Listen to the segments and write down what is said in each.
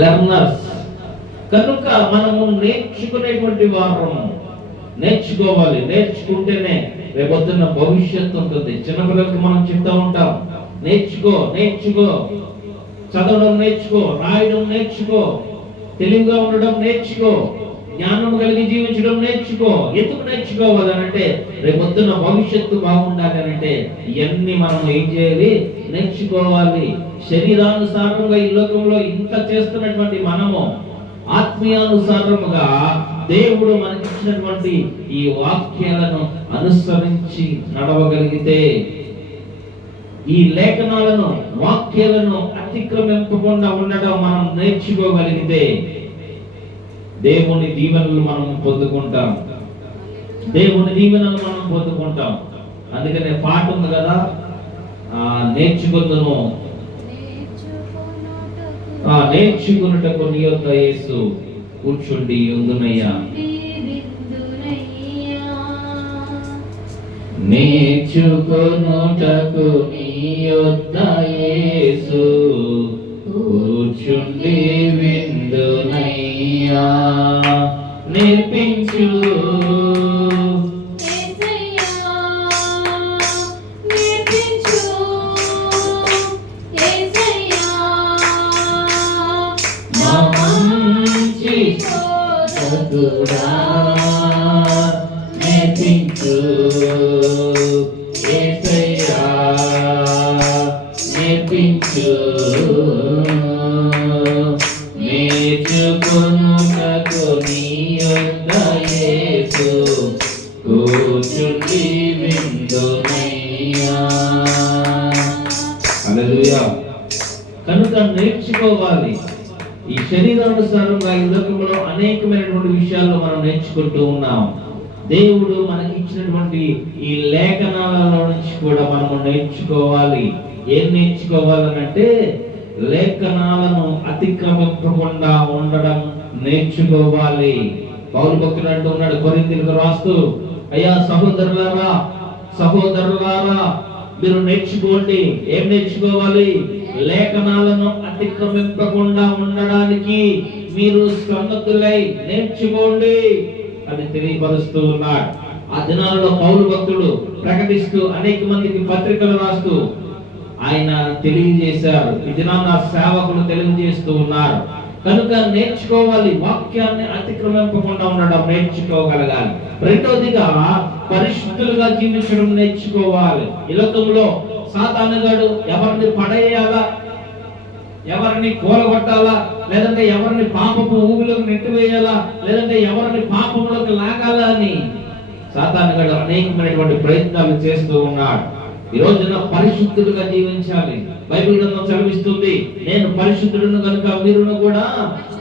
Learners. కనుక మనము నేర్చుకునేటువంటి వారము. నేర్చుకోవాలి. నేర్చుకుంటేనే రేపొద్దున్న భవిష్యత్తు ఉంటుంది. చిన్నపిల్లలకి మనం చెప్తా ఉంటాం, నేర్చుకో నేర్చుకో, చదవడం నేర్చుకో, రాయడం నేర్చుకో, తెలివిగా ఉండడం నేర్చుకో, జ్ఞానం కలిగి జీవించడం నేర్చుకో. ఎందుకు నేర్చుకోవాలి అంటే రేపొద్దున్న భవిష్యత్తు బాగుండాలి అంటే ఇవన్నీ మనం ఏం చేయాలి? నేర్చుకోవాలి. శరీరానుసారంగా ఈ లోకంలో ఇంత చేస్తున్నటువంటి మనము ఆత్మీయానుసారముగా దేవుడు మనకిచ్చినటువంటి ఈ వాక్యాలను అనుసరించి నడవగలిగితే, ఈ లేఖనాలను వాక్యాలను అతిక్రమింపకుండా ఉండడం మనం నేర్చుకోగలిగితే దేవుని దీవెనలు మనం పొందుకుంటాం. దేవుని దీవెనలు మనం పొందుకుంటాం. అందుకనే పాట ఉంది కదా, నేర్చుకుందును నేర్చుకున్నటకు నీ యొద్ద యేసు కూర్చుండి ఉందునయ్యా. నేర్చుకున్నటకు నీ యొద్ద యేసు కూర్చుండి విందునయ్యా. నేర్పించు నేర్పించు యేసయ్యా, నేర్పించు. నేర్చుకొనుటకు నీ యొద్ద యేసు కూర్చుండి విందునయ్యా. హల్లెలూయా. కనుక నేర్చుకోవాలి. ఈ శరీరానుసారంగా ఈ లోకంలో అనేకమైనటువంటి విషయాల్లో మనం నేర్చుకుంటూ ఉన్నాం. దేవుడు మనకి ఇచ్చినటువంటి ఈ లేఖనాలలో నుంచి కూడా మనము నేర్చుకోవాలి. ఏం నేర్చుకోవాలనంటే లేఖనాలను అతిక్రమించకుండా ఉండడం నేర్చుకోవాలి. పౌలు భక్తుడు అంటూ ఉన్నాడు కొరింథీయులకు రాస్తూ, అయ్యా సహోదరులారా సహోదరులారా మీరు నేర్చుకోండి. ఏం నేర్చుకోవాలి? లేఖనాలను అతిక్రమింపకుండా ఉండడానికి మీరు సన్నద్ధులై నేర్చుకోండి అని తెలియపరుస్తూ ఉన్నాడు. ఆ దినాలలో పౌలు భక్తుడు ప్రకటిస్తూ అనేక మందికి పత్రికలు రాస్తూ ఆయన తెలియజేశారు. ఈ దినాన సేవకులు తెలియజేస్తూ ఉన్నారు. కనుక నేర్చుకోవాలి. వాక్యాన్ని అతిక్రమింపకుండా ఉండడం నేర్చుకోగలగాలి. రెండోదిగా పరిశుద్ధులుగా జీవించడం నేర్చుకోవాలి. ఈ లోకంలో సాతానుగాడు ఎవరిని పడేయాలా, ఎవరిని కూలగొట్టాలా, లేదంటే ఎవరిని పాపపు ఊబిలోకి నెట్టివేయాలా, లేదంటే ఎవరిని పాపంలోకి లాగాలా అని సాతానుగాడు అనేకమైనటువంటి ప్రయత్నాలు చేస్తూ ఉన్నాడు. ఈ రోజున పరిశుద్ధులుగా జీవించాలి. బైబిల్ గ్రంథం సెలవిస్తుంది, నేను పరిశుద్ధుడును కనుక మీరును కూడా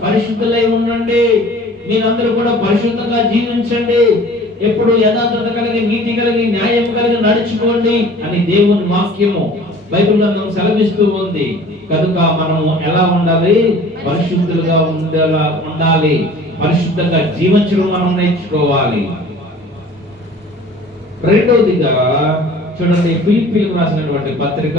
పరిశుద్ధులై ఉండండి. మీరందరూ కూడా పరిశుద్ధంగా జీవించండి. ఎప్పుడు యథార్థత కలిగి, నీతి కలిగి, న్యాయం కలిగి నడుచుకోండి అని దేవుని వాక్యము బైబిల్ గ్రంథం సెలవిస్తూ ఉంది. కనుక మనము ఎలా ఉండాలి? పరిశుద్ధులుగా ఉండాలి. పరిశుద్ధంగా జీవించడం మనం నేర్చుకోవాలి. రెండవదిగా చూడండి, ఫిలిప్పీలకు రాసినటువంటి పత్రిక,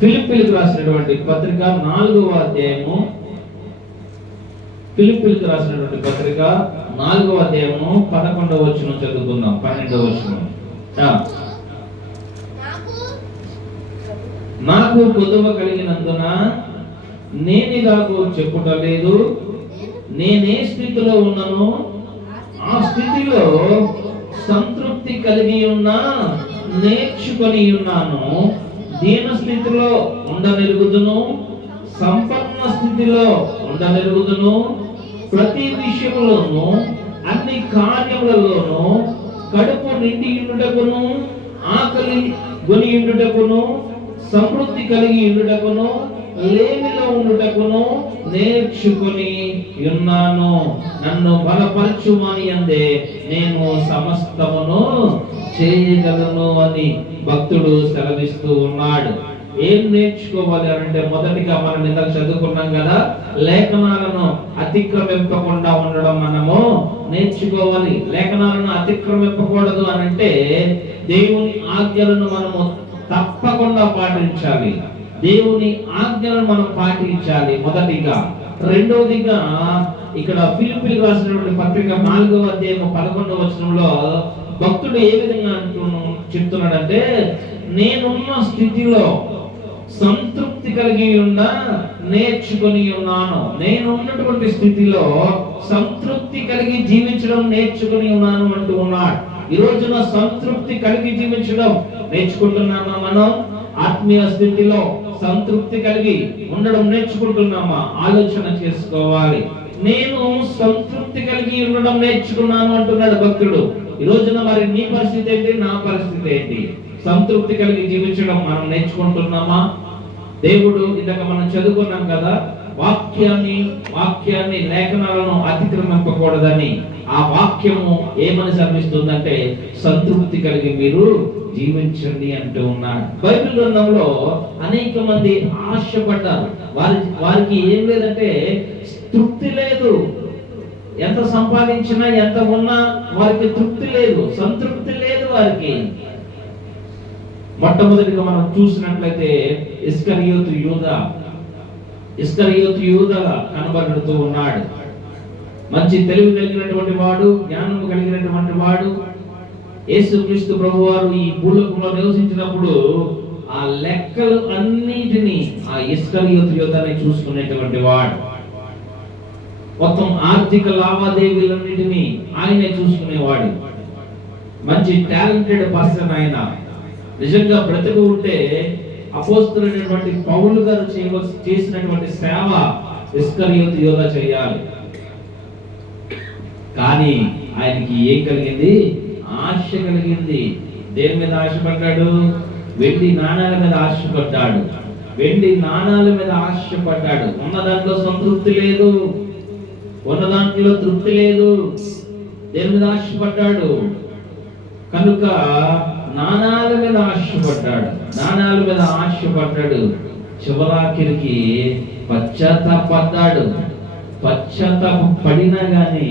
ఫిలిప్పీలకు రాసినటువంటి పత్రిక 4వ అధ్యాయము, ఫిలిప్పీలకు రాసినటువంటి పత్రిక 4వ అధ్యాయము 11వ వచనం చదువుకుందాం. 12వ వచనం, నాకు కొదువ కలిగినందున నేనిలాగూ చెప్పుట లేదు, నేనే స్థితిలో ఉన్నాను ఆ స్థితిలో సంతృప్తి కలిగి ఉన్నా, నేర్చుకొని ఉన్నాను. దీన స్థితిలో ఉండనెరుగుదును, సంపన్న స్థితిలో ఉండనెరుగుదును. ప్రతి విషయంలోనూ అన్ని కార్యములలోనూ కడుపు నిండి ఉండుటకును, ఆకలి గొని ఉండుటకును, సమృద్ధి కలిగి ఉండుటకును, లేమిలో ఉండుటకును నేర్చుకొని ఉన్నాను. నన్ను బలపరచుమని అందే నేను సమస్తమును చేయగలను అని భక్తుడు సెలవిస్తూ ఉన్నాడు. ఏం నేర్చుకోవాలి అంటే మొదటిగా మనం ఇందాక చదువుకున్నాం కదా, లేఖనాలను అతిక్రమింపకుండా ఉండడం మనము నేర్చుకోవాలి. లేఖనాలను అతిక్రమింపకూడదు అని అంటే దేవుని ఆజ్ఞలను మనము తప్పకుండా పాటించాలి. దేవుని ఆజ్ఞలను మనం పాటించాలి మొదటిగా. రెండవదిగా ఇక్కడ ఫిలిప్పీయులకు రాసినటువంటి పత్రిక 4వ అధ్యాయం 11వ వచనంలో భక్తుడు ఏ విధంగా చెప్తున్నాడంటే, నేనున్న స్థితిలో సంతృప్తి కలిగి నేర్చుకొని ఉన్నాను. నేను ఉన్నటువంటి స్థితిలో సంతృప్తి కలిగి జీవించడం నేర్చుకొని ఉన్నాను అంటూ ఉన్నాడు. ఈ రోజున సంతృప్తి కలిగి జీవించడం నేర్చుకుంటున్నామా? మనం ఆత్మీయ స్థితిలో సంతృప్తి కలిగి ఉండడం నేర్చుకుంటున్నామా? ఆలోచన చేసుకోవాలి. నేను సంతృప్తి కలిగి ఉండడం నేర్చుకున్నాను అంటున్నాడు భక్తుడు. ఈ రోజున మరి నీ పరిస్థితి ఏంటి, నా పరిస్థితి ఏంటి? సంతృప్తి కలిగి జీవించడం మనం నేర్చుకుంటున్నామా? దేవుడు ఇందాక మనం చదువుకున్నాం కదా, వాక్యాన్ని లేఖనాలను అతిక్రమింపకూడదని. ఆ వాక్యము ఏమని శ్రమిస్తుందంటే, సంతృప్తి కలిగి మీరు జీవించండి అంటూ ఉన్నాడు. బైబిల్ గ్రంథంలో అనేక మంది ఆశపడ్డారు. వారికి ఏం లేదంటే తృప్తి లేదు. ఎంత సంపాదించినా ఎంత ఉన్నా వారికి తృప్తి లేదు, సంతృప్తి లేదు వారికి. మొట్టమొదటిగా మనం చూసినట్లయితే ఇస్కరియోతు యూదా కనబడుతూ ఉన్నాడు. మంచి తెలివి కలిగినటువంటి వాడు, జ్ఞానం కలిగినటువంటి వాడు. యేసుక్రీస్తు ప్రభువారు ఈ భూలోకంలో నివసించినప్పుడు ఆ లెక్కలు అన్నిటినీ ఆ ఇస్కరియోతు యూదానే చూసుకునేటువంటి వాడు. మొత్తం ఆర్థిక లావాదేవీలన్నిటినీ ఆయనే చూసుకునేవాడు. మంచి టాలెంటెడ్ పర్సన్ ఆయన. నిజంగా బ్రతుకు ఉంటే అపోస్తలుడైనటువంటి పౌలు గారు చేసినటువంటి సేవ ఇస్కరియోతు యూదా చేయాలి. కానీ ఆయనకి ఏం కలిగింది? ఆశ కలిగింది. దేని మీద ఆశపడ్డాడు? వెండి నాణాల మీద ఆశపడ్డాడు. ఉన్న దాంట్లో సంతృప్తి లేదు, ఉన్న దాంట్లో తృప్తి లేదు. దేని మీద ఆశపడ్డాడు? కనుక నాణాల మీద ఆశపడ్డాడు. చివరాఖరికి పశ్చాత్తాపడినా గాని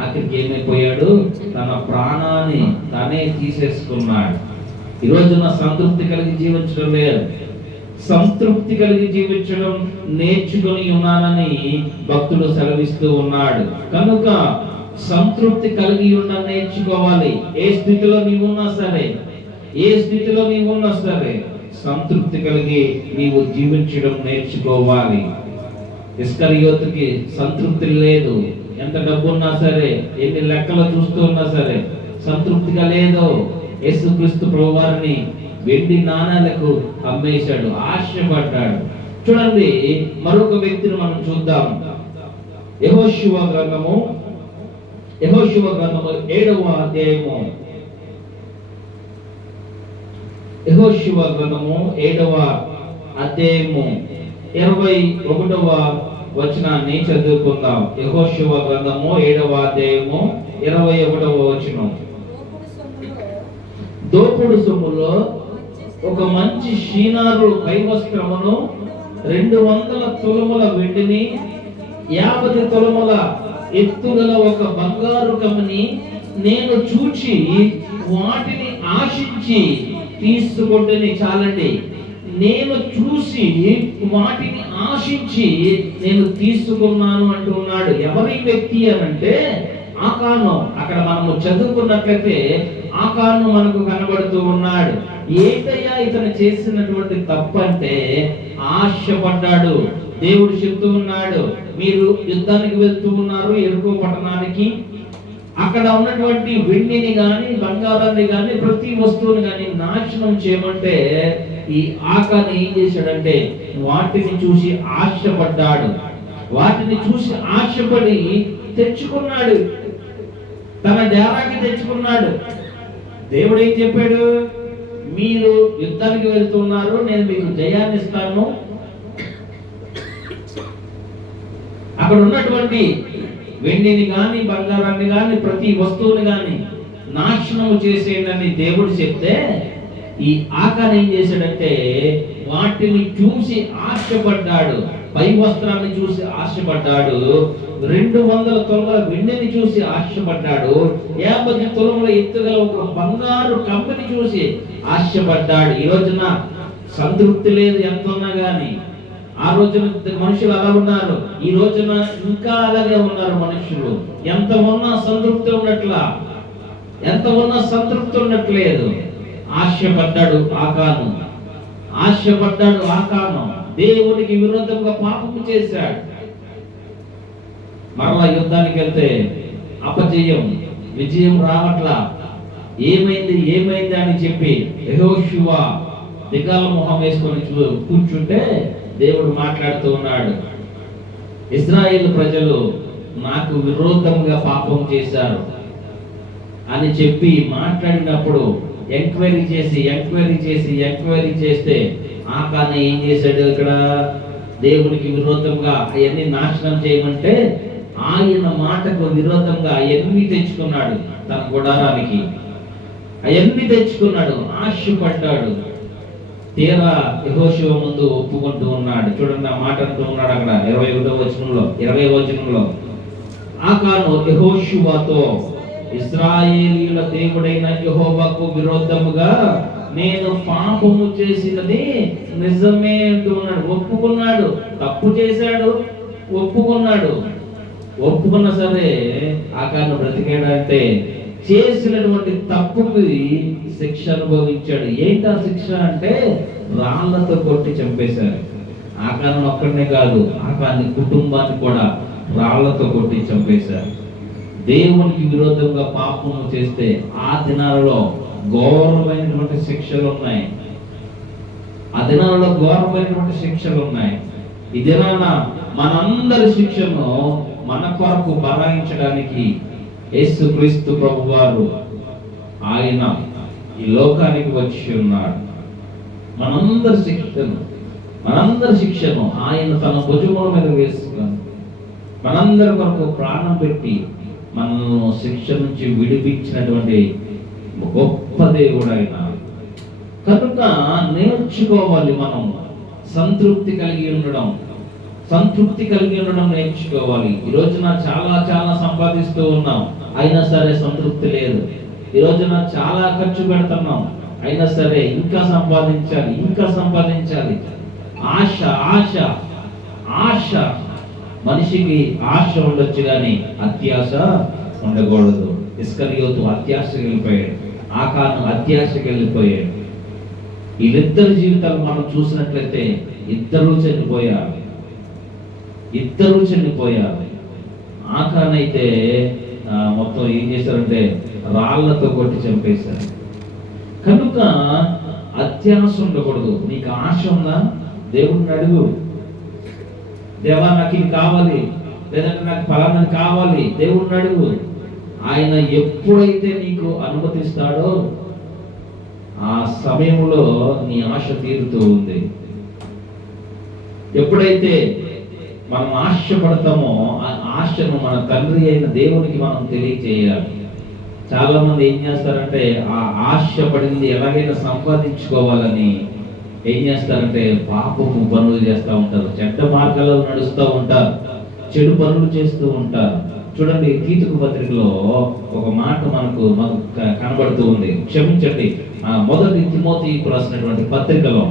ఆఖరికి ఏమైపోయాడు? తన ప్రాణాన్ని తనే తీసేసుకున్నాడు. ఈ రోజున సంతృప్తి కలిగి జీవించడం లేదు. సంతృప్తి కలిగి జీవించడం నేర్చుకొని ఉన్నానని భక్తుడు సెలవిస్తూ ఉన్నాడు. కనుక సంతృప్తి కలిగి ఉండడం నేర్చుకోవాలి. ఏ స్థితిలో నీవున్నా సరే సంతృప్తి కలిగి నీవు జీవించడం నేర్చుకోవాలి. ఇస్కరియోతుకి సంతృప్తి లేదు. ఎంత డబ్బు ఉన్నా సరే, ఎన్ని లెక్కలు చూస్తూ ఉన్నా సరే సంతృప్తిగా లేదు. యేసుక్రీస్తు ప్రభువారిని వెండి నాణాలకు అమ్మేశాడు, ఆశపడ్డాడు. చూడండి, మరొక వ్యక్తిని మనం చూద్దాం. యెహోషువ గ్రంథము 7వ అధ్యాయము. యెహోషువ గ్రంథము 7వ అధ్యాయము 21వ వచనాన్ని చదువుకుందాం. యెహోషువ గ్రంథము 7వ అధ్యాయము 21వ వచనం. దోపుడు సొమ్ములో ఒక మంచి షీనారు పై వస్త్రమును 200 తులముల వెండిని 50 తులముల ఎత్తుగల ఒక బంగారు కమ్మని నేను చూచి వాటిని ఆశించి తీసుకుంటేనే. చాలండి, నేను చూసి వాటిని ఆశించి నేను తీసుకున్నాను అంటున్నాడు. ఎవరి వ్యక్తి అనంటే ఆకాను. అక్కడ మనము చదువుకున్నట్లయితే ఆకాను మనకు కనబడుతూ ఉన్నాడు. ఏదయ్యా ఇతను చేసినటువంటి తప్పంటే ఆశపడ్డాడు. దేవుడు చెప్తూ ఉన్నాడు, మీరు యుద్ధానికి వెళ్తూ ఉన్నారు ఎరుకో పట్టణానికి. అక్కడ ఉన్నటువంటి వెండిని గాని బంగారాన్ని గాని ప్రతి వస్తువుని గాని నాశనం చేయమంటే ఈ ఆకాను ఏం చేశాడంటే వాటిని చూసి ఆశపడ్డాడు. వాటిని చూసి ఆశపడి తెచ్చుకున్నాడు, తన డేరాకి తెచ్చుకున్నాడు. దేవుడు ఏం చెప్పాడు? మీరు యుద్ధానికి వెళ్తున్నారు, నేను మీకు జయాన్ని ఇస్తాను. అక్కడ ఉన్నటువంటి వెండిని గాని బంగారాన్ని గాని ప్రతి వస్తువుని గాని నాశనం చేసేయడని దేవుడు చెప్తే ఈ ఆకాను ఏం చేశాడంటే వాటిని చూసి ఆశపడ్డాడు. పై వస్త్రాన్ని చూసి ఆశపడ్డాడు. 200 తులముల వెండిని చూసి ఆశపడ్డాడు. 50 తులముల ఎత్తుగల ఒక బంగారు కమ్మని చూసి ఆశపడ్డాడు. ఈ రోజున సంతృప్తి లేదు ఎంత ఉన్నా గాని. ఆ రోజున మనుషులు అలా ఉన్నారు, ఈ రోజున ఇంకా అలాగే ఉన్నారు మనుషులు. ఎంత ఉన్నా సంతృప్తి ఉన్నట్లా, ఎంత ఉన్నా సంతృప్తి ఉన్నట్లేదు. ఆశపడ్డాడు ఆకాను దేవునికి విరోధంగా పాపము చేశాడు. మరలా యుద్ధానికి వెళ్తే అపజయం, విజయం రావట్లా. ఏమైంది అని చెప్పి యెహోషువ దిగాల మొహం వేసుకొని కూర్చుంటే దేవుడు మాట్లాడుతూ ఉన్నాడు, ఇశ్రాయేలు ప్రజలు నాకు విరోధంగా పాపం చేశారు అని చెప్పి మాట్లాడినప్పుడు ఎంక్వైరీ చేస్తే ఆకాను ఏం చేశాడు? ఇక్కడ దేవునికి విరోధంగా అవన్నీ నాశనం చేయమంటే ఆయన మాటకు విరోధంగా అవన్నీ తెచ్చుకున్నాడు. తన గుడారానికి అవన్నీ తెచ్చుకున్నాడు, ఆశపడ్డాడు. తీరా యెహోషువ ముందు ఒప్పుకుంటూ ఉన్నాడు. చూడండి ఆ మాట అంటూ ఉన్నాడు అక్కడ 20వ వచనంలో ఆకాను యెహోషువతో, ఇశ్రాయేలీయుల దేవుడైన యెహోవాకు విరోధముగా నేను పాపము చేసినది నిజమే అంటూ ఉన్నాడు. ఒప్పుకున్నాడు, తప్పు చేశాడు, ఒప్పుకున్నా సరే ఆకాను బ్రతికేడంటే చేసినటువంటి తప్పుకి శిక్ష అనుభవించాడు. ఏంటా శిక్ష అంటే రాళ్లతో కొట్టి చంపేశారు. ఆకాను ఒక్కడనే కాదు, ఆకాని కుటుంబాన్ని కూడా రాళ్లతో కొట్టి చంపేశారు. దేవునికి విరోధంగా పాపము చేస్తే ఆ దినాలలో ఘోరమైనటువంటి శిక్షలు ఉన్నాయి. ఈ దినాన మనందరి శిక్షను మన కొరకు భరాయించడానికి యేసుక్రీస్తు ప్రభువారు ఆయన ఈ లోకానికి వచ్చి ఉన్నాడు. మనందరి శిక్షను ఆయన తన భుజముల మీద వేసుకున్నాడు. మనందరి కొరకు ప్రాణం పెట్టి మనల్ని శిక్ష నుంచి విడిపించినటువంటి గొప్ప దేవుడు ఆయన. కనుక నేర్చుకోవాలి, మనం సంతృప్తి కలిగి ఉండడం నేర్చుకోవాలి. ఈ రోజున చాలా సంపాదిస్తూ ఉన్నాం, అయినా సరే సంతృప్తి లేదు. ఈ రోజున చాలా ఖర్చు పెడుతున్నాం, అయినా సరే ఇంకా సంపాదించాలి. ఆశ మనిషికి ఆశ ఉండొచ్చు కానీ అత్యాశ ఉండకూడదు. ఇస్కరియోతు అత్యాశకి వెళ్ళిపోయాడు, ఆకాను అత్యాశకి వెళ్ళిపోయాడు. వీళ్ళిద్దరి జీవితాలు మనం చూసినట్లయితే ఇద్దరు చనిపోయారు. ఆకానైతే మొత్తం ఏం చేశారంటే రాళ్లతో కొట్టి చంపేశారు. కనుక అత్యాశ ఉండకూడదు. నీకు ఆశ ఉందా? దేవుడిని అడుగు, దేవా నాకు ఇది కావాలి, లేదంటే నాకు ఫలానాది కావాలి. దేవుడిని అడుగు. ఆయన ఎప్పుడైతే నీకు అనుమతిస్తాడో ఆ సమయంలో నీ ఆశ తీరుతూ ఉంది. ఎప్పుడైతే మనం ఆశపడతామో ఆ ఆశను మన తండ్రి అయిన దేవునికి మనం తెలియజేయాలి. చాలా మంది ఏం చేస్తారంటే ఆ ఆశపడింది ఎలాగైనా సంపాదించుకోవాలని ఏం చేస్తారంటే పాపపు పనులు చేస్తూ ఉంటారు, చెడ్డ మార్గాల్లో నడుస్తూ ఉంటారు, చెడు పనులు చేస్తూ ఉంటారు. చూడండి, తీతుకు పత్రికలో ఒక మాట మనకు కనబడుతూ ఉంది. క్షమించండి, మొదటి తిమోతికి రాసినటువంటి పత్రికలో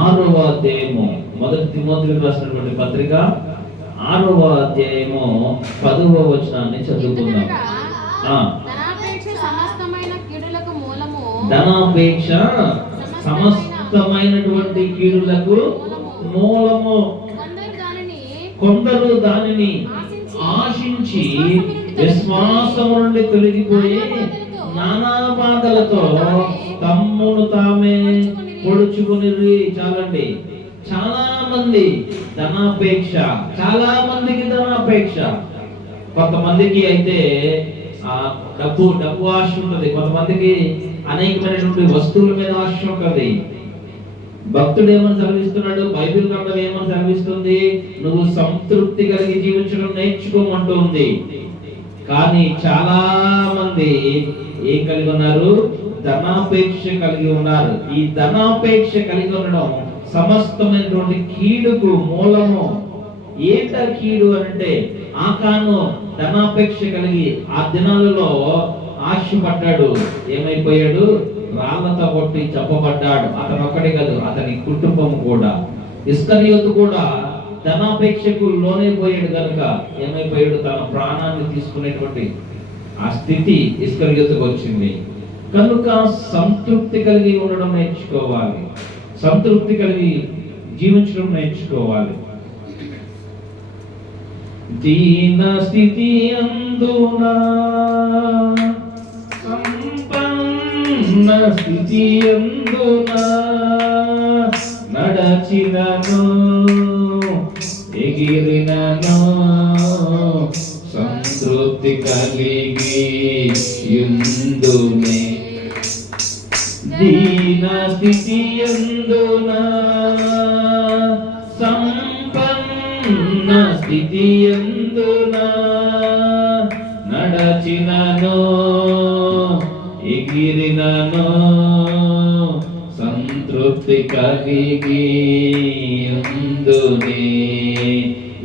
6వ అధ్యాయము, మొదటి తిమోతికి రాసినటువంటి పత్రిక 6వ అధ్యాయము 10వ వచనాన్ని చదువుకుందాం. ధనాపేక్ష సమస్తమైనటువంటి కీడులకు మూలము. కొందరు దానిని ఆశించి విశ్వాసము నుండి తొలగిపోయి నానా బాధలతో తమ్మును తామే పొడుచుకుని. చాలండి, చాలా మందికి ధనాపేక్ష. కొంతమందికి అయితే డబ్బు ఆశ ఉంటుంది, కొంతమందికి అనేకమైనటువంటి వస్తువుల మీద ఆశ ఉంటుంది. భక్తుడు ఏమని సెలవిస్తున్నాడు? బైబిల్ గ్రంథం ఏమని సెలవిస్తుంది? నువ్వు సంతృప్తి కలిగి జీవించడం నేర్చుకోమంటుంది. కానీ చాలా మంది ఏం కలిగి ఉన్నారు? ధనాపేక్ష కలిగి ఉన్నారు. ఈ ధనాపేక్ష కలిగి ఉండడం సమస్తమైనటువంటి కీడుకు మూలము. ఏంట కీడు అంటే, ఆకాను ధనాపేక్ష కలిగి ఆ దినాలలో ఆశపడ్డాడు, ఏమైపోయాడు? రాళ్లతో కొట్టి చంపబడ్డాడు. అతను ఒక్కడే కాదు, అతని కుటుంబం కూడా. ఇస్కరియోతు కూడా ధనాపేక్షకు లోనైపోయాడు కనుక ఏమైపోయాడు, తన ప్రాణాన్ని తీసుకునేటువంటి ఆ స్థితి ఇస్కరియోతుకు వచ్చింది. కనుక సంతృప్తి కలిగి ఉండడం నేర్చుకోవాలి, సంతృప్తి కలిగి జీవించడం నేర్చుకోవాలి. దీన స్థితి అందునా సంపన్న స్థితి అందునా నడచినను ఎగిరినను సంతృప్తి కలిగి యుందునే. దీన స్థితి అందునా సంపన్న స్థితి అందునా నడచినను ఎగిరినను సంతృప్తి కలిగి యుందునే.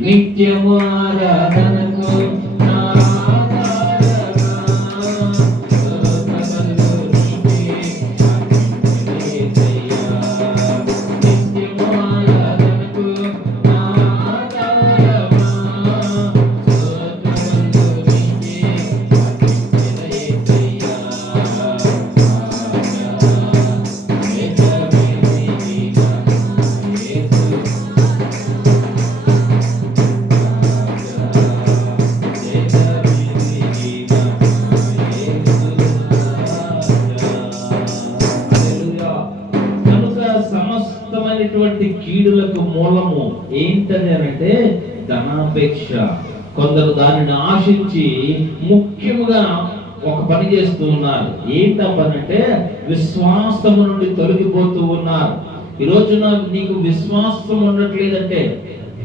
నిత్యము ఆరాధనకు కీడులకు మూలము ఏంటని అంటే ధనాపేక్ష. కొందరు దానిని ఆశించి ముఖ్యంగా ఒక పని చేస్తూ ఉన్నారు. ఏంట పని అంటే విశ్వాసము నుండి తొలగిపోతూ ఉన్నారు. ఈ రోజున నీకు విశ్వాసం ఉండట్లేదంటే,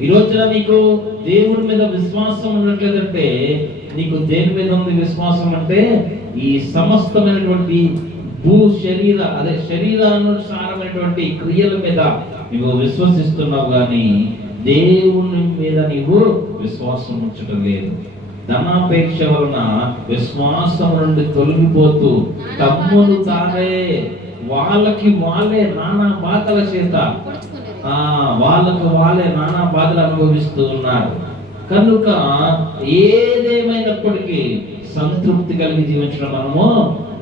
ఈ రోజున నీకు దేవుడి మీద విశ్వాసం ఉండట్లేదంటే, నీకు దేని మీద ఉంది విశ్వాసం అంటే ఈ సమస్తమైనటువంటి శరీరానుసారమైనటువంటి క్రియల మీద నీవు విశ్వసిస్తున్నావు, కానీ దేవుని మీద నీవు విశ్వాసం ఉంచడం లేదు. ధనాపేక్ష వలన విశ్వాసం నుండి తొలగిపోతూ తమ్ముడు తానే వాళ్ళకి వాళ్ళే నానా బాధల చేత నానా బాధలు అనుభవిస్తూ ఉన్నారు. కనుక ఏదేమైనప్పటికీ సంతృప్తి కలిగి జీవించడం మనము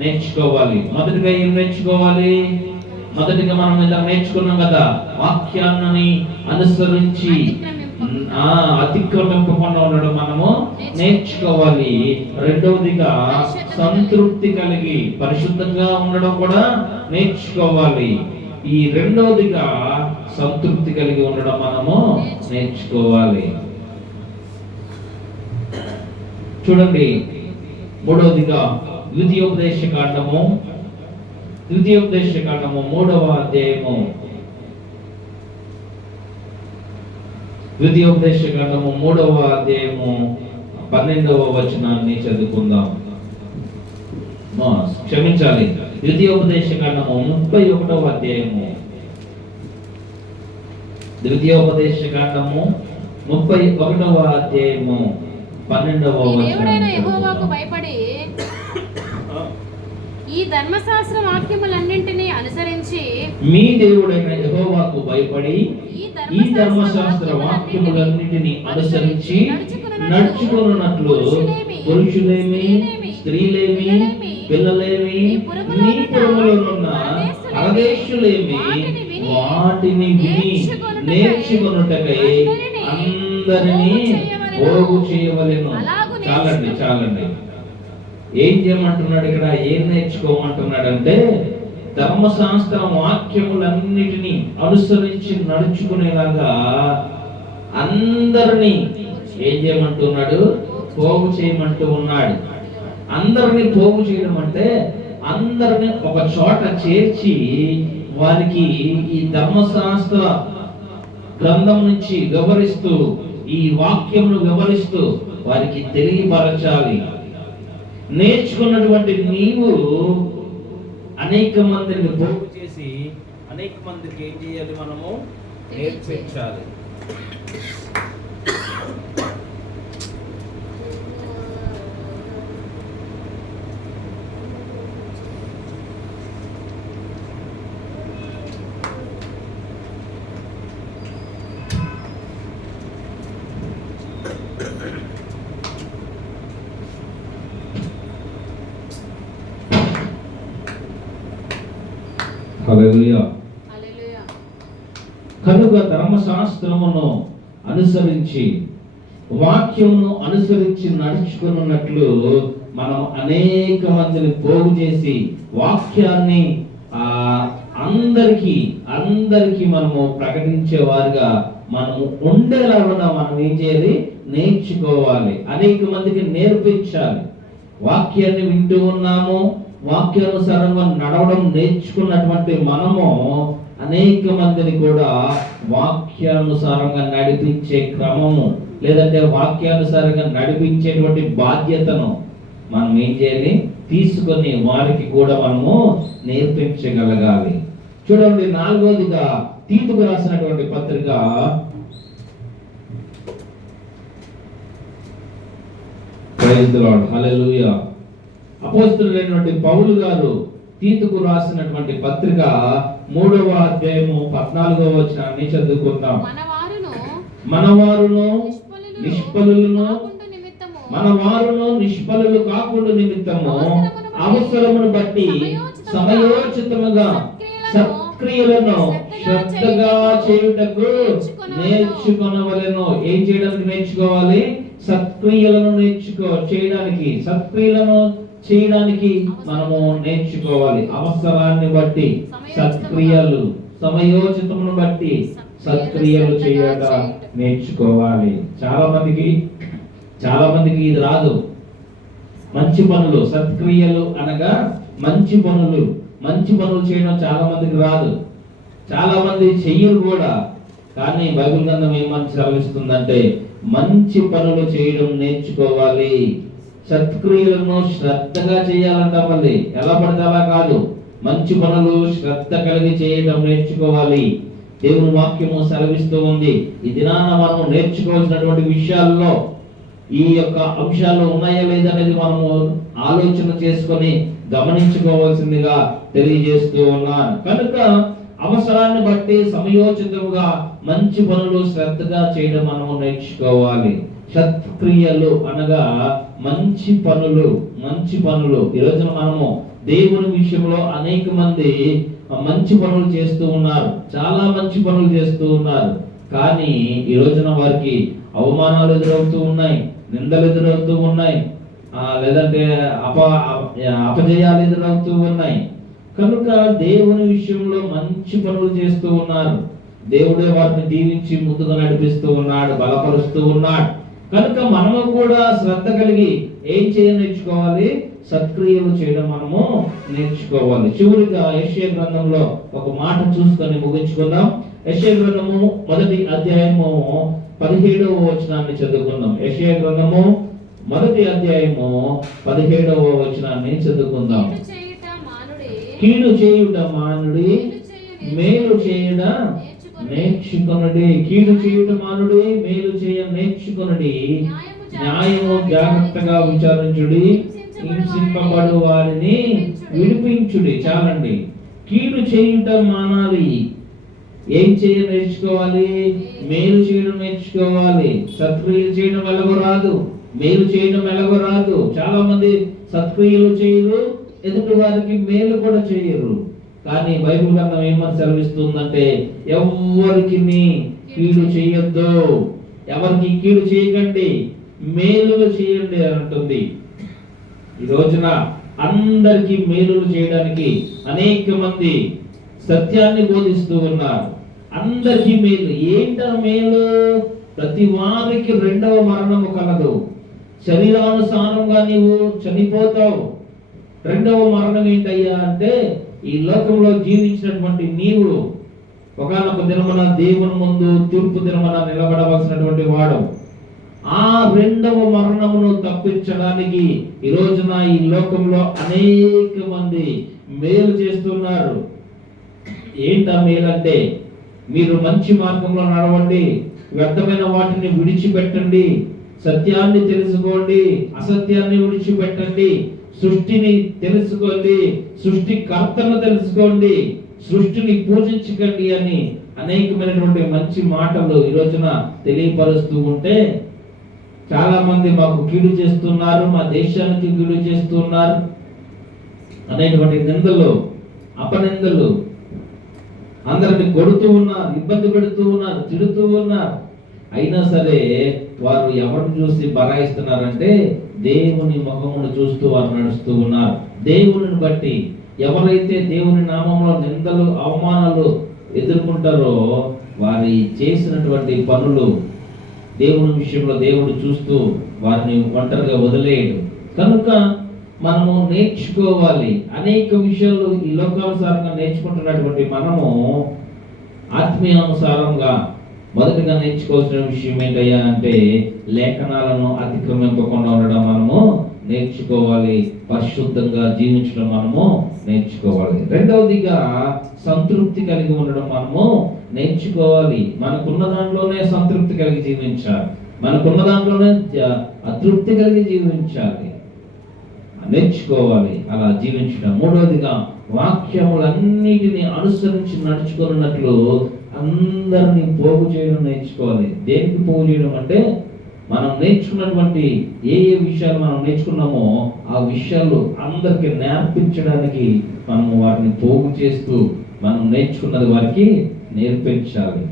నేర్చుకోవాలి. మొదటిగా ఏం నేర్చుకోవాలి? మొదటిగా మనం ఇలా నేర్చుకున్నాం కదా, వాక్యాన్ని అనుసరించి అతిక్రమింపకుండా ఉండడం మనము నేర్చుకోవాలి. రెండవదిగా సంతృప్తి కలిగి పరిశుద్ధంగా ఉండడం కూడా నేర్చుకోవాలి. ఈ రెండవదిగా సంతృప్తి కలిగి ఉండడం మనము నేర్చుకోవాలి. చూడండి, మూడవదిగా ద్వితీయోపదేశ కాండము 3వ అధ్యాయము, ద్వితీయోపదేశ కాండము 3వ అధ్యాయము 12వ వచనాన్ని చదువుకుందాం. క్షమించాలి, ద్వితీయోపదేశ కాండము 31వ అధ్యాయము, ద్వితీయోపదేశ కాండము 31వ అధ్యాయము 12వ వచనం. ఈ ధర్మశాస్త్ర వాక్యములన్నింటినీ అనుసరించి మీ దేవుడైన యెహోవాకు భయపడి ఈ ధర్మశాస్త్ర వాక్యములన్నింటినీ అనుసరించి నడుచుకొనున్నట్లు పురుషులేమి, స్త్రీలేమి, పిల్లలేమి, నీ పురములోనున్న పరదేశులేమి వాటిని విని నేర్చుకొనుటకై అందరినీ పోగు చేయవలెను. చాలండి. ఏం చేయమంటున్నాడు ఇక్కడ? ఏం నేర్చుకోమంటున్నాడంటే ధర్మశాస్త్ర వాక్యములన్నిటినీ అనుసరించి నడుచుకునేలాగా అందరినీ ఏం చేయమంటున్నాడు? పోగు చేయమంటూ ఉన్నాడు. అందరినీ పోగు చేయడం అంటే అందరినీ ఒక చోట చేర్చి వారికి ఈ ధర్మశాస్త్ర గ్రంథం నుంచి వివరిస్తూ, ఈ వాక్యమును వివరిస్తూ వారికి తెలియపరచాలి. నేర్చుకున్నటువంటి నీవు అనేక మందిని పోగు చేసి అనేక మందికి ఏం చేయాలి? మనము నేర్పించాలి. హల్లెలూయా. హల్లెలూయా. కనుక ధర్మశాస్త్రమును అనుసరించి వాక్యమును అనుసరించి నడుచుకున్నట్లు మనం అనేక మందిని పోగు చేసి వాక్యాన్ని అందరికీ మనము ప్రకటించే వారిగా మనము ఉండేలాగా మనం ఏం చేయాలి? నేర్చుకోవాలి, అనేక మందికి నేర్పించాలి. వాక్యాన్ని వింటూ ఉన్నాము, వాక్యానుసారంగా నడవడం నేర్చుకున్నటువంటి మనము అనేక మందిని కూడా వాక్యానుసారంగా నడిపించే క్రమము, లేదంటే వాక్యానుసారంగా నడిపించేటువంటి బాధ్యతను మనం ఏం చేయాలి? తీసుకొని వారికి కూడా మనము నేర్పించగలగాలి. చూడండి, 4వదిగా తీతుకు రాసినటువంటి పత్రిక ప్రైజ్ ది లార్డ్, హల్లెలూయా. అపోస్తలుడైనటువంటి పౌలు గారు తీతుకు రాసినటువంటి పత్రిక 3వ అధ్యాయము 14వ వచనాన్ని చదువుకుందాం. మనవారును నిష్ఫలులు కాకుండా నిమిత్తము అవసరమును బట్టి సమయోచితముగా సత్క్రియలను శ్రద్ధగా చేయుటకు నేర్చుకొనవలెను. ఏం చేయడానికి నేర్చుకోవాలి? సత్క్రియలను సత్క్రియలను చేయడానికి మనము నేర్చుకోవాలి. అవసరాన్ని బట్టి సత్క్రియలు, సమయోచితమును బట్టి సత్క్రియలు చేయక నేర్చుకోవాలి. చాలా మందికి ఇది రాదు. మంచి పనులు, సత్క్రియలు అనగా మంచి పనులు చేయడం చాలా మందికి రాదు. చాలా మంది చెయ్యరు కూడా. కానీ బైబిల్ గ్రంథం ఏమని సెలవిస్తుందంటే మంచి పనులు చేయడం నేర్చుకోవాలి. సత్క్రియలను శ్రద్ధగా చేయాలంట. మళ్ళీ ఎలా పడితే అలా కాదు, మంచి పనులు శ్రద్ధ కలిగి చేయడం నేర్చుకోవాలి. దేవుని వాక్యము సెలవిస్తూ ఉంది. ఈ దినాన మనము నేర్చుకోవాల్సినటువంటి విషయాల్లో ఈ యొక్క అంశాలు ఉన్నాయా లేదనేది మనము ఆలోచన చేసుకొని గమనించుకోవాల్సిందిగా తెలియజేస్తూ ఉన్నాను. కనుక అవసరాన్ని బట్టి సమయోచితముగా మంచి పనులు శ్రద్ధగా చేయడం మనము నేర్చుకోవాలి. సత్క్రియలు అనగా మంచి పనులు. ఈరోజున మనము దేవుని విషయంలో అనేక మంది మంచి పనులు చేస్తూ ఉన్నారు, చాలా మంచి పనులు చేస్తూ ఉన్నారు. కానీ ఈ రోజున వారికి అవమానాలు ఎదురవుతూ ఉన్నాయి, నిందలు ఎదురవుతూ ఉన్నాయి, లేదంటే అపజయాలు ఎదురవుతూ ఉన్నాయి. కనుక దేవుని విషయంలో మంచి పనులు చేస్తూ ఉన్నారు. దేవుడే వారిని దీవించి ముందుగా నడిపిస్తూ ఉన్నాడు, బలపరుస్తూ ఉన్నాడు. కనుక మనము కూడా శ్రద్ధ కలిగి ఏం నేర్చుకోవాలి? సత్క్రియలు చేయడం మనము నేర్చుకోవాలి. చివరిగా యెషయా గ్రంథంలో ఒక మాట చూసుకొని ముగించుకుందాం. యెషయా గ్రంథము 1వ అధ్యాయము 17వ వచనాన్ని చదువుకుందాం. యెషయా గ్రంథము 1వ అధ్యాయము 17వ వచనాన్ని చదువుకుందాం. కీడు చేయుట మానుడి, మేలు చేయుట నేర్చుకొనుడి. కీడు చేయుట మానుడి, మేలు చేయ నేర్చుకొనుడి. న్యాయము జాగ్రత్తగా విచారించుడి, హింసింపబడు వారిని విడిపించుడి. చాలండి. కీడు చేయుట మానాలి. ఏం నేర్చుకోవాలి? మేలు చేయడం నేర్చుకోవాలి. సత్క్రియలు చేయడం ఎలాగో రాదు, మేలు చేయడం ఎలాగో రాదు. చాలా మంది సత్క్రియలు చేయరు, ఎదుటి వారికి మేలు కూడా చేయరు. కానీ బైబిల్ గ్రంథం ఏమని సెలవిస్తుందంటే ఎవరికి కీడు చేయొద్దు, ఎవరికి కీడు చేయకండి, మేలులు చేయండి అంటుంది. ఈ రోజున అందరికీ మేలులు చేయడానికి అనేక మంది సత్యాన్ని బోధిస్తూ ఉన్నారు. అందరికీ మేలు. ఏంటో మేలు? ప్రతి వారికి 2వ మరణము కలదు. శరీరానుసారంగా నీవు చనిపోతావు. 2వ మరణం ఏంటయ్యా అంటే ఈ లోకంలో జీవించినటువంటి నీవు ఒకనొక దినమున దేవుని ముందు తీర్పు దినమున నిలబడవలసినటువంటి వాడు. ఆ 2వ మరణమును తప్పించడానికి ఈ రోజున ఈ లోకంలో అనేక మంది మేలు చేస్తున్నారు. ఏంటా మేలంటే మీరు మంచి మార్గంలో నడవండి, వ్యర్థమైన వాటిని విడిచిపెట్టండి, సత్యాన్ని తెలుసుకోండి, అసత్యాన్ని విడిచిపెట్టండి, సృష్టిని తెలుసుకోండి, సృష్టికర్తను తెలుసుకోండి, సృష్టిని పూజించకండి అని అనేకమైనటువంటి మంచి మాటలు ఈ రోజున తెలియపరుస్తూ ఉంటే చాలా మంది మాకు కీడు చేస్తున్నారు, మా దేశానికి కీడు చేస్తున్నారు అనేటువంటి నిందలు, అపనిందలు అందరిని కొడుతూ ఉన్నారు, ఇబ్బంది పెడుతూ ఉన్నారు, తిడుతూ ఉన్నారు. అయినా సరే వారు ఎవరిని చూసి బరాయిస్తున్నారంటే దేవుని ముఖమును చూస్తూ వారు నడుస్తూ ఉన్నారు. దేవుని బట్టి ఎవరైతే దేవుని నామంలో నిందలు అవమానాలు ఎదుర్కొంటారో వారి చేసినటువంటి పనులు దేవుని విషయంలో దేవుడు చూస్తూ వారిని ఒంటరిగా వదిలేయడు. కనుక మనము నేర్చుకోవాలి. అనేక విషయాలు ఈ లోకానుసారంగా నేర్చుకుంటున్నటువంటి మనము ఆత్మీయానుసారంగా మొదటిగా నేర్చుకోవాల్సిన విషయం ఏంటయ్యా అంటే లేఖనాలను అతిక్రమింపకుండా ఉండడం మనము నేర్చుకోవాలి. పరిశుద్ధంగా జీవించడం మనము నేర్చుకోవాలి. రెండవదిగా సంతృప్తి కలిగి ఉండడం మనము నేర్చుకోవాలి. మనకున్న దాంట్లోనే సంతృప్తి కలిగి జీవించాలి. మనకున్న దాంట్లోనే అతృప్తి కలిగి జీవించాలి, నేర్చుకోవాలి అలా జీవించడం. మూడవదిగా వాక్యములన్నిటిని అనుసరించి నడుచుకున్నట్లు అందరినీ పోగు చేయడం నేర్చుకోవాలి. దేనికి పోగు చేయడం అంటే మనం నేర్చుకున్నటువంటి ఏ ఏ విషయాలు మనం నేర్చుకున్నామో ఆ విషయాలు అందరికి నేర్పించడానికి మనము వారిని పోగు చేస్తూ మనం నేర్చుకున్నది వారికి నేర్పించాలి.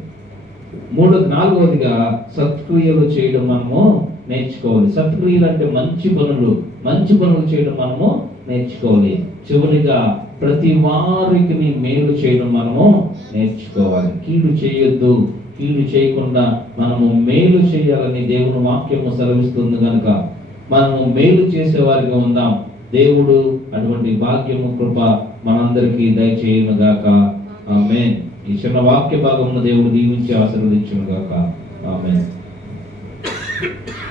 నాలుగవదిగా సత్క్రియలు చేయడం మనము నేర్చుకోవాలి. సత్క్రియలు అంటే మంచి పనులు చేయడం మనము నేర్చుకోవాలి. చివరిగా ప్రతి వారికి మేలు చేయడం మనము నేర్చుకోవాలి. కీడు చేయొద్దు, కీడు చేయకుండా మనము మేలు చేయాలని దేవుని వాక్యము సెలవిస్తుంది కనుక మనము మేలు చేసేవారిగా ఉందాం. దేవుడు అటువంటి భాగ్యము కృప మనందరికీ దయచేయును గాక. ఆమేన్. ఈ చిన్న వాక్య భాగమును దేవుడు దీవించి ఆశీర్వదించును గాక. ఆమేన్.